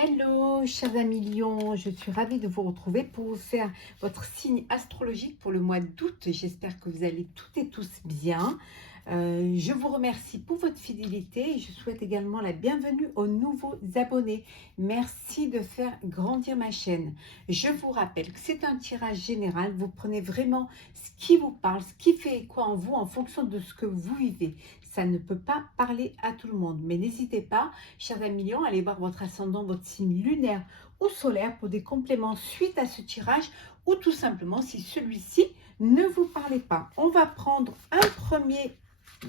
Hello, chers amis Lion, je suis ravie de vous retrouver pour vous faire votre signe astrologique pour le mois d'août. J'espère que vous allez toutes et tous bien. Je vous remercie pour votre fidélité et je souhaite également la bienvenue aux nouveaux abonnés. Merci de faire grandir ma chaîne. Je vous rappelle que c'est un tirage général. Vous prenez vraiment ce qui vous parle, ce qui fait écho en vous en fonction de ce que vous vivez. Ça ne peut pas parler à tout le monde, mais n'hésitez pas, chers amis Lion, à aller voir votre ascendant, votre signe lunaire ou solaire pour des compléments suite à ce tirage ou tout simplement si celui-ci ne vous parlait pas. On va prendre un premier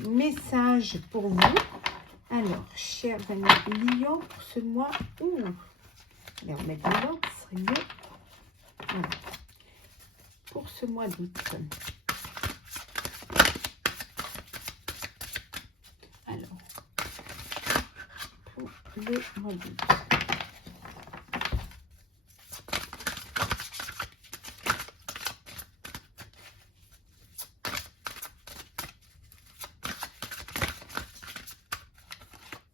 message pour vous. Alors, chers amis Lion, pour ce mois, allez, on met de l'ordre, ce serait mieux. Voilà. Pour ce mois d'août. Alors, pour le mois d'août.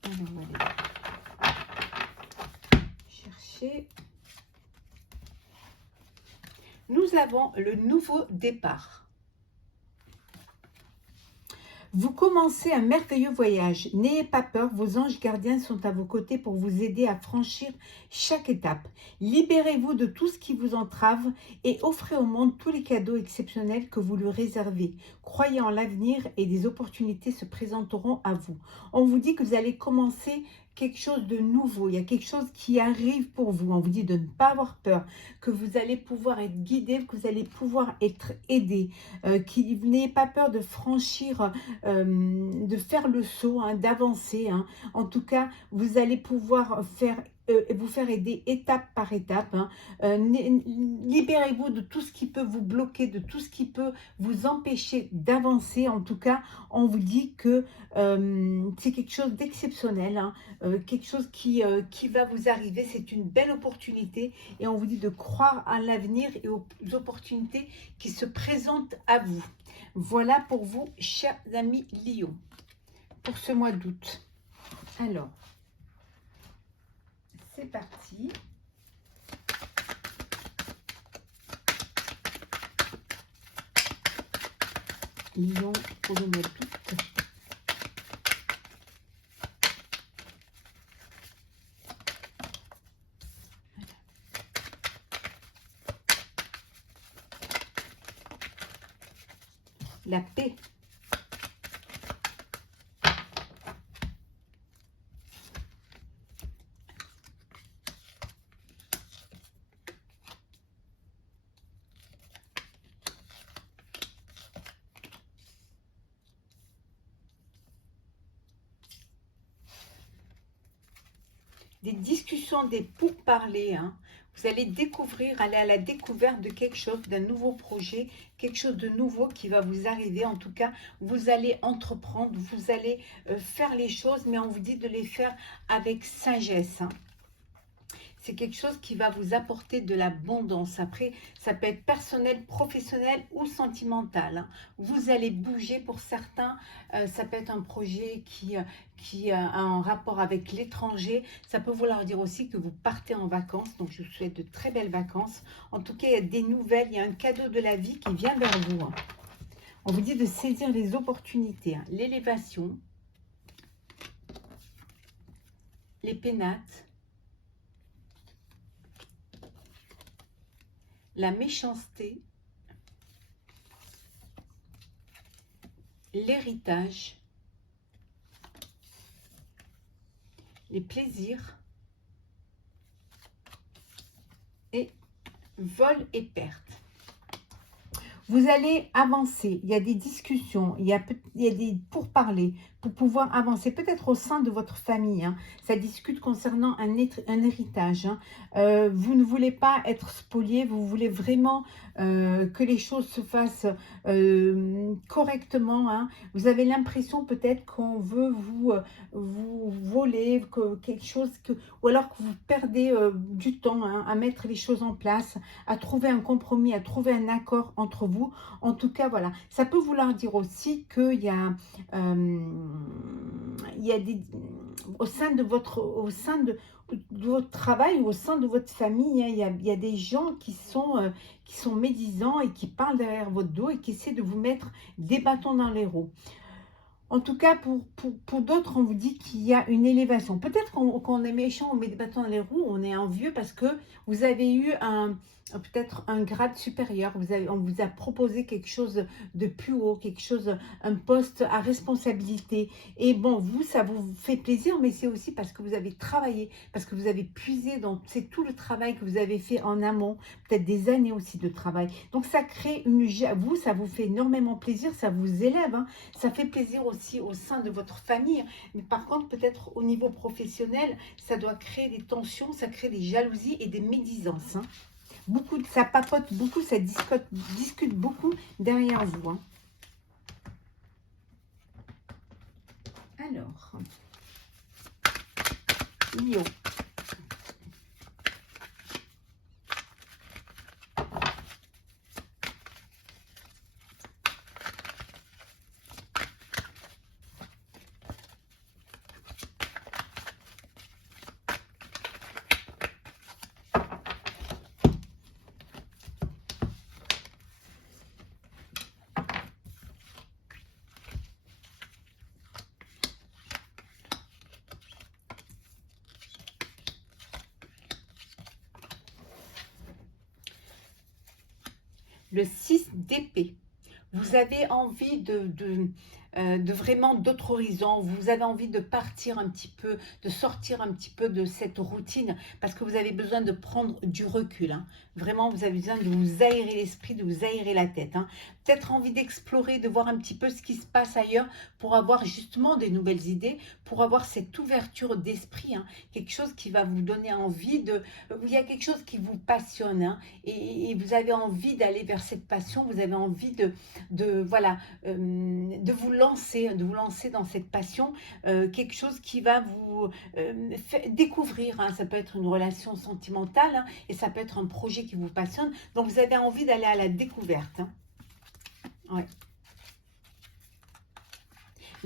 Alors, on va aller chercher. Nous avons le nouveau départ. Vous commencez un merveilleux voyage. N'ayez pas peur, vos anges gardiens sont à vos côtés pour vous aider à franchir chaque étape. Libérez-vous de tout ce qui vous entrave et offrez au monde tous les cadeaux exceptionnels que vous lui réservez. Croyez en l'avenir et des opportunités se présenteront à vous. On vous dit que vous allez commencer quelque chose de nouveau, il y a quelque chose qui arrive pour vous. On vous dit de ne pas avoir peur, que vous allez pouvoir être guidé, que vous allez pouvoir être aidé, qu'il n'ayez pas peur de franchir, de faire le saut, d'avancer. En tout cas, vous allez pouvoir vous faire aider étape par étape. Libérez-vous de tout ce qui peut vous bloquer, de tout ce qui peut vous empêcher d'avancer. En tout cas, on vous dit que c'est quelque chose d'exceptionnel, quelque chose qui va vous arriver. C'est une belle opportunité et on vous dit de croire à l'avenir et aux opportunités qui se présentent à vous. Voilà pour vous, chers amis Lion, pour ce mois d'août. Alors, c'est parti. Lion pour le mois d'août. La paix. Des discussions, des pourparlers. Vous allez découvrir, aller à la découverte de quelque chose, d'un nouveau projet, quelque chose de nouveau qui va vous arriver. En tout cas, vous allez entreprendre, vous allez faire les choses, mais on vous dit de les faire avec sagesse. C'est quelque chose qui va vous apporter de l'abondance. Après, ça peut être personnel, professionnel ou sentimental. Vous allez bouger pour certains. Ça peut être un projet qui a un rapport avec l'étranger. Ça peut vouloir dire aussi que vous partez en vacances. Donc, je vous souhaite de très belles vacances. En tout cas, il y a des nouvelles. Il y a un cadeau de la vie qui vient vers vous. On vous dit de saisir les opportunités. L'élévation, les pénates, la méchanceté, l'héritage, les plaisirs et vol et perte. Vous allez avancer, il y a des discussions, il y a des pourparlers pour pouvoir avancer, peut-être au sein de votre famille. Ça discute concernant un héritage. Vous ne voulez pas être spolié, vous voulez vraiment que les choses se fassent correctement. Vous avez l'impression peut-être qu'on veut vous voler, quelque chose, ou alors que vous perdez du temps à mettre les choses en place, à trouver un compromis, à trouver un accord entre vous. En tout cas, voilà. Ça peut vouloir dire aussi qu'il y a, au sein de votre travail ou au sein de votre famille, hein. Il y a des gens qui sont médisants et qui parlent derrière votre dos et qui essaient de vous mettre des bâtons dans les roues. En tout cas, pour d'autres, on vous dit qu'il y a une élévation. Peut-être qu'on est méchant, on met des bâtons dans les roues, on est envieux parce que vous avez eu peut-être un grade supérieur. On vous a proposé quelque chose de plus haut, quelque chose, un poste à responsabilité. Et bon, vous, ça vous fait plaisir, mais c'est aussi parce que vous avez travaillé, parce que vous avez puisé dans c'est tout le travail que vous avez fait en amont, peut-être des années aussi de travail. Donc, ça crée vous, ça vous fait énormément plaisir, ça vous élève, hein. Ça fait plaisir aussi au sein de votre famille, mais par contre, peut-être au niveau professionnel, ça doit créer des tensions, ça crée des jalousies et des médisances, hein. Ça papote beaucoup, ça discute beaucoup derrière vous, hein. Alors, Lion. Le 6 d'épée. Vous avez envie de vraiment d'autres horizons, vous avez envie de partir un petit peu, de sortir un petit peu de cette routine, parce que vous avez besoin de prendre du recul, hein. Vraiment, vous avez besoin de vous aérer l'esprit, de vous aérer la tête, hein. Peut-être envie d'explorer, de voir un petit peu ce qui se passe ailleurs, pour avoir justement des nouvelles idées, pour avoir cette ouverture d'esprit, hein. Quelque chose qui va vous donner envie il y a quelque chose qui vous passionne, hein, et vous avez envie d'aller vers cette passion, vous avez envie voilà, de vous lancer dans cette passion, quelque chose qui va vous découvrir, hein. Ça peut être une relation sentimentale, hein, et ça peut être un projet qui vous passionne. Donc, vous avez envie d'aller à la découverte, hein. Ouais.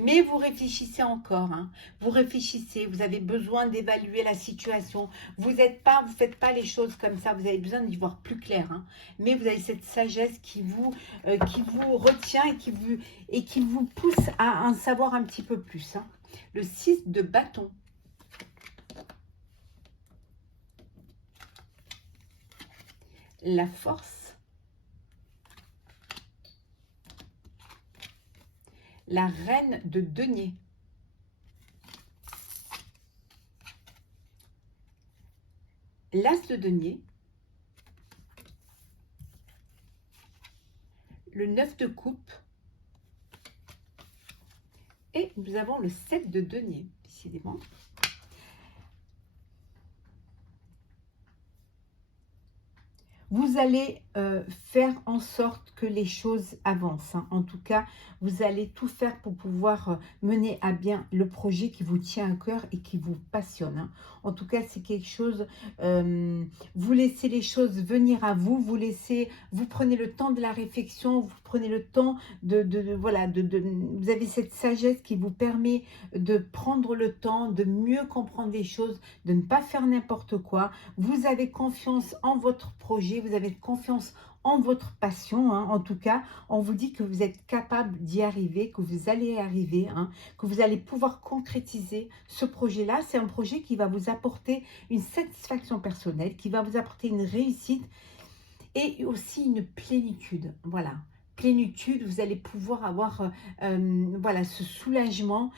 Mais vous réfléchissez encore, hein. Vous réfléchissez, vous avez besoin d'évaluer la situation. Vous faites pas les choses comme ça, vous avez besoin d'y voir plus clair, hein. Mais vous avez cette sagesse qui vous retient et qui vous pousse à en savoir un petit peu plus, hein. Le 6 de bâton. La force. La reine de denier. L'as de denier. Le 9 de coupe. Et nous avons le 7 de denier, décidément. Vous allez faire en sorte que les choses avancent, hein. En tout cas, vous allez tout faire pour pouvoir mener à bien le projet qui vous tient à cœur et qui vous passionne, hein. En tout cas, c'est quelque chose, vous laissez les choses venir à vous, vous prenez le temps de la réflexion, vous prenez le temps voilà, vous avez cette sagesse qui vous permet de prendre le temps, de mieux comprendre les choses, de ne pas faire n'importe quoi. Vous avez confiance en votre projet, vous avez confiance en votre passion, hein. En tout cas, on vous dit que vous êtes capable d'y arriver, que vous allez y arriver, hein, que vous allez pouvoir concrétiser ce projet-là. C'est un projet qui va vous apporter une satisfaction personnelle, qui va vous apporter une réussite et aussi une plénitude. Voilà. Plénitude, vous allez pouvoir avoir voilà, ce soulagement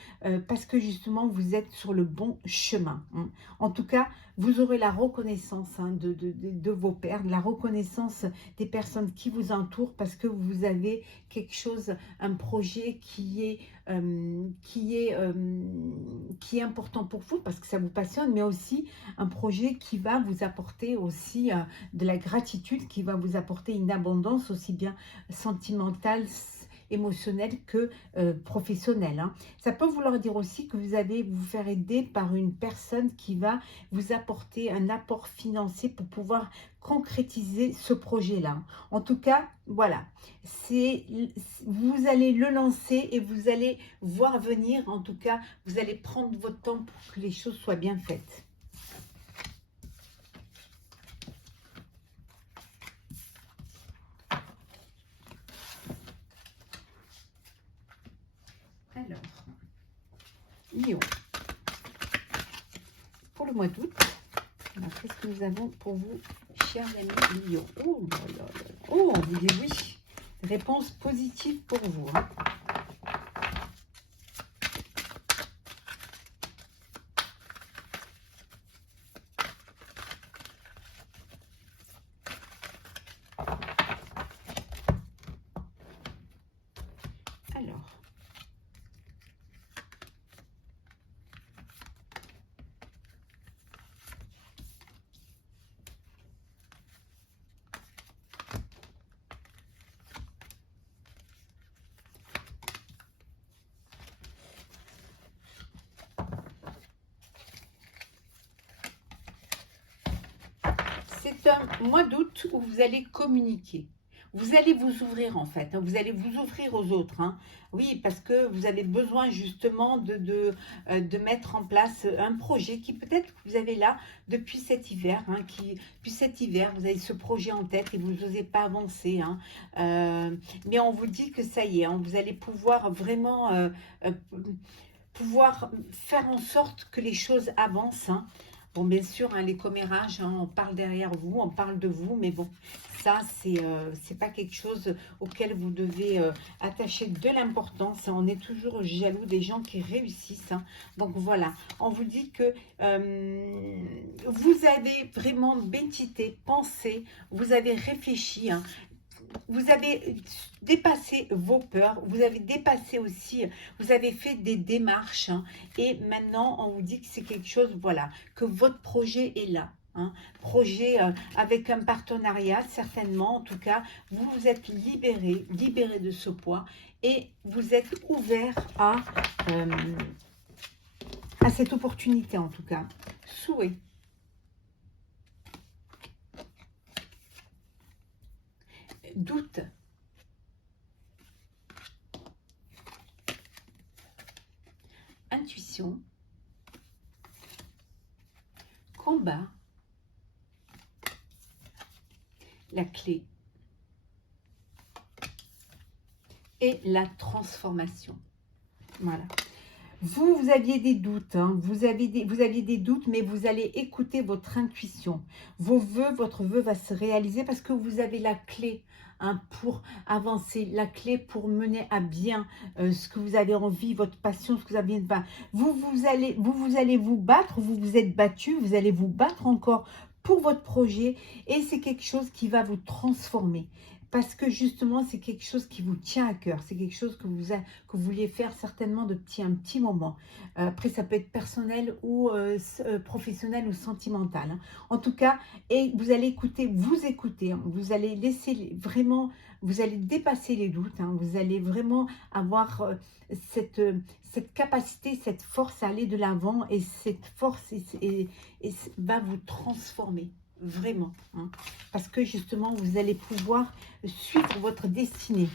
parce que justement vous êtes sur le bon chemin, hein. En tout cas, vous aurez la reconnaissance, hein, de vos pairs, la reconnaissance des personnes qui vous entourent parce que vous avez quelque chose, un projet qui est important pour vous parce que ça vous passionne, mais aussi un projet qui va vous apporter aussi de la gratitude, qui va vous apporter une abondance aussi bien sentimentale émotionnel que professionnel, hein. Ça peut vouloir dire aussi que vous allez vous faire aider par une personne qui va vous apporter un apport financier pour pouvoir concrétiser ce projet-là. En tout cas, voilà, vous allez le lancer et vous allez voir venir. En tout cas, vous allez prendre votre temps pour que les choses soient bien faites. Alors, Lion, pour le mois d'août, qu'est-ce que nous avons pour vous, chers amis Lion? Oh là là là. Oh, on vous dit oui. Réponse positive pour vous, hein. Alors, c'est un mois d'août où vous allez communiquer. Vous allez vous ouvrir en fait, hein. Vous allez vous ouvrir aux autres, hein. Oui, parce que vous avez besoin justement de mettre en place un projet qui peut-être que vous avez là depuis cet hiver, hein, depuis cet hiver, vous avez ce projet en tête et vous n'osez pas avancer, hein. Mais on vous dit que ça y est, hein, vous allez pouvoir vraiment euh, pouvoir faire en sorte que les choses avancent, hein. Bon, bien sûr, hein, les commérages, hein, on parle derrière vous, on parle de vous, mais bon, ça, c'est pas quelque chose auquel vous devez attacher de l'importance. On est toujours jaloux des gens qui réussissent, hein. Donc voilà, on vous dit que vous avez vraiment médité, pensé, vous avez réfléchi, hein. Vous avez dépassé vos peurs, vous avez dépassé aussi, vous avez fait des démarches, hein, et maintenant on vous dit que c'est quelque chose, voilà, que votre projet est là, hein. Projet avec un partenariat, certainement, en tout cas, vous vous êtes libéré de ce poids et vous êtes ouvert à cette opportunité, en tout cas. Souhait. Doute. Intuition. Combat. La clé. Et la transformation. Voilà. Vous aviez des doutes, hein, vous aviez des doutes, mais vous allez écouter votre intuition. Votre vœu va se réaliser parce que vous avez la clé, hein, pour avancer, la clé pour mener à bien ce que vous avez envie, votre passion, ce que vous avez de vous allez vous battre, vous vous êtes battu, vous allez vous battre encore pour votre projet et c'est quelque chose qui va vous transformer. Parce que justement, c'est quelque chose qui vous tient à cœur. C'est quelque chose que vous vouliez faire certainement depuis un petit moment. Après, ça peut être personnel ou professionnel ou sentimental, hein. En tout cas, et vous allez vous écouter, hein. Vous allez laisser vraiment, vous allez dépasser les doutes, hein. Vous allez vraiment avoir cette capacité, cette force à aller de l'avant. Et cette force va vous transformer. Vraiment, hein, parce que justement, vous allez pouvoir suivre votre destinée.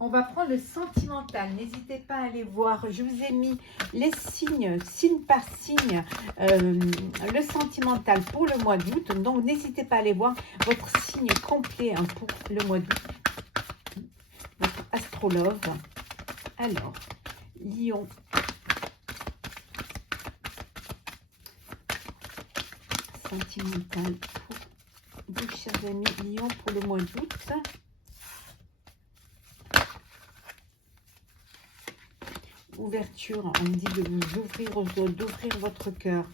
On va prendre le sentimental. N'hésitez pas à aller voir. Je vous ai mis les signes, signe par signe, le sentimental pour le mois d'août. Donc, n'hésitez pas à aller voir votre signe complet, hein, pour le mois d'août. Votre astrologue. Alors, Lion. Sentimental pour vous, chers amis Lion, pour le mois d'août. Ouverture, on me dit de vous ouvrir aux autres, d'ouvrir votre cœur.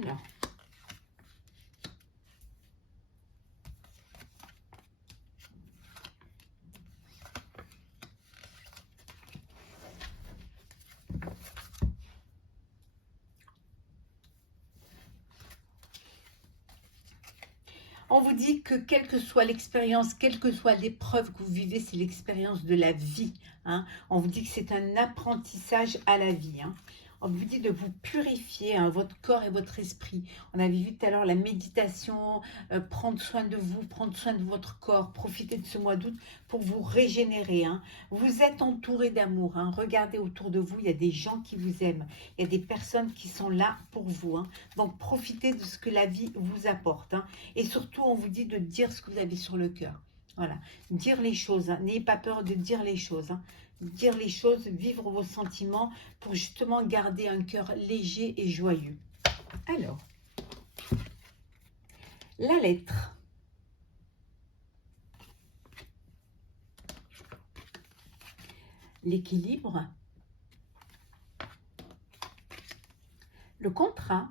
Alors, On vous dit que quelle que soit l'expérience, quelle que soit l'épreuve que vous vivez, c'est l'expérience de la vie. Hein. On vous dit que c'est un apprentissage à la vie. Hein. On vous dit de vous purifier, hein, votre corps et votre esprit. On avait vu tout à l'heure la méditation, prendre soin de vous, prendre soin de votre corps, profiter de ce mois d'août pour vous régénérer. Hein. Vous êtes entouré d'amour. Hein. Regardez autour de vous, il y a des gens qui vous aiment. Il y a des personnes qui sont là pour vous. Hein. Donc profitez de ce que la vie vous apporte. Hein. Et surtout, on vous dit de dire ce que vous avez sur le cœur. Voilà, dire les choses. Hein. N'ayez pas peur de dire les choses. Hein. Dire les choses, vivre vos sentiments pour justement garder un cœur léger et joyeux. Alors, la lettre. L'équilibre. Le contrat.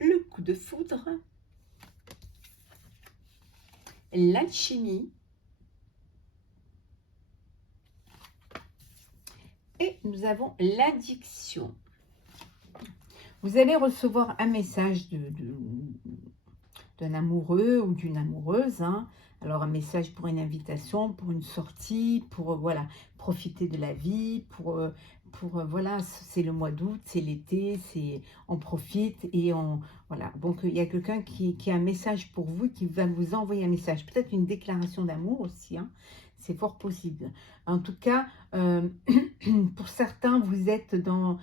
Le coup de foudre. L'alchimie. Et nous avons l'addiction. Vous allez recevoir un message d'un amoureux ou d'une amoureuse. Hein. Alors, un message pour une invitation, pour une sortie, pour voilà, profiter de la vie, voilà, c'est le mois d'août, c'est l'été, on profite et voilà. Donc, il y a quelqu'un qui a un message pour vous, qui va vous envoyer un message. Peut-être une déclaration d'amour aussi, hein. C'est fort possible. En tout cas, pour certains, vous êtes dans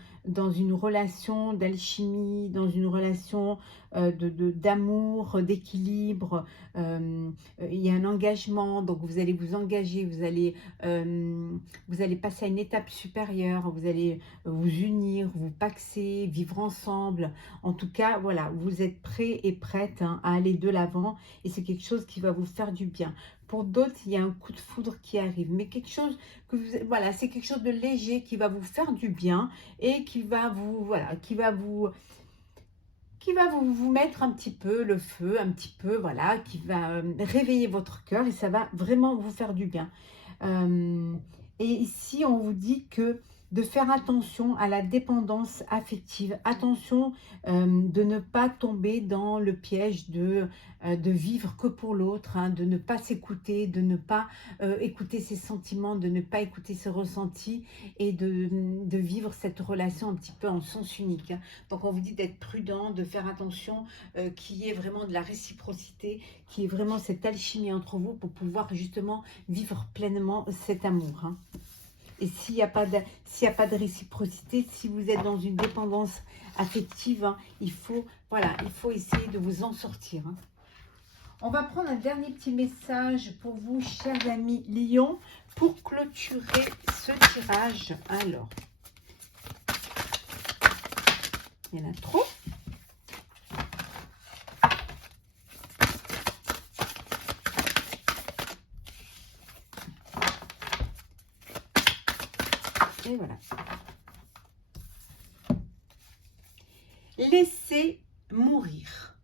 une relation d'alchimie, dans une relation d'amour, d'équilibre. Il y a un engagement, donc vous allez vous engager, vous allez passer à une étape supérieure, vous allez vous unir, vous paxer, vivre ensemble. En tout cas, voilà, vous êtes prêts et prêtes, hein, à aller de l'avant et c'est quelque chose qui va vous faire du bien. Pour d'autres, il y a un coup de foudre qui arrive, mais quelque chose que voilà, c'est quelque chose de léger qui va vous faire du bien et qui va vous, voilà, qui va vous mettre un petit peu le feu, un petit peu, voilà, qui va réveiller votre cœur et ça va vraiment vous faire du bien. Et ici, on vous dit que de faire attention à la dépendance affective. Attention de ne pas tomber dans le piège de vivre que pour l'autre, hein, de ne pas s'écouter, de ne pas écouter ses sentiments, de ne pas écouter ses ressentis et de vivre cette relation un petit peu en sens unique. Hein. Donc, on vous dit d'être prudent, de faire attention, qu'il y ait vraiment de la réciprocité, qu'il y ait vraiment cette alchimie entre vous pour pouvoir justement vivre pleinement cet amour. Hein. Et s'il n'y a pas de réciprocité, si vous êtes dans une dépendance affective, hein, il faut essayer de vous en sortir. Hein. On va prendre un dernier petit message pour vous, chers amis Lion, pour clôturer ce tirage. Alors, il y en a trop. Et voilà. Laissez mourir.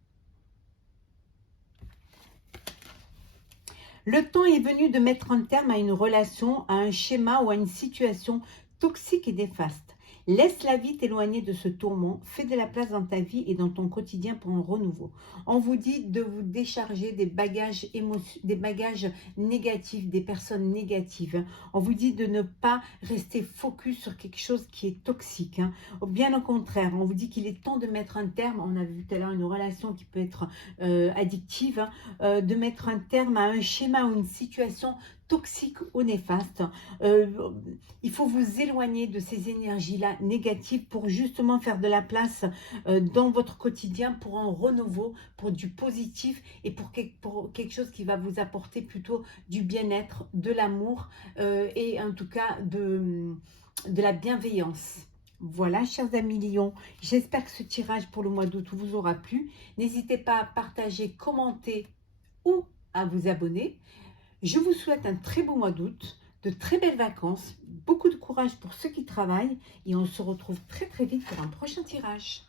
Le temps est venu de mettre un terme à une relation, à un schéma ou à une situation toxique et néfaste. Laisse la vie t'éloigner de ce tourment, fais de la place dans ta vie et dans ton quotidien pour un renouveau. On vous dit de vous décharger des bagages négatifs, des personnes négatives. On vous dit de ne pas rester focus sur quelque chose qui est toxique. Hein. Bien au contraire, on vous dit qu'il est temps de mettre un terme, on a vu tout à l'heure une relation qui peut être addictive, hein, de mettre un terme à un schéma ou une situation toxique ou néfaste. Il faut vous éloigner de ces énergies-là négatives pour justement faire de la place dans votre quotidien pour un renouveau, pour du positif et pour quelque chose qui va vous apporter plutôt du bien-être, de l'amour et en tout cas de la bienveillance. Voilà, chers amis Lions, j'espère que ce tirage pour le mois d'août vous aura plu. N'hésitez pas à partager, commenter ou à vous abonner. Je vous souhaite un très beau mois d'août, de très belles vacances, beaucoup de courage pour ceux qui travaillent et on se retrouve très très vite pour un prochain tirage.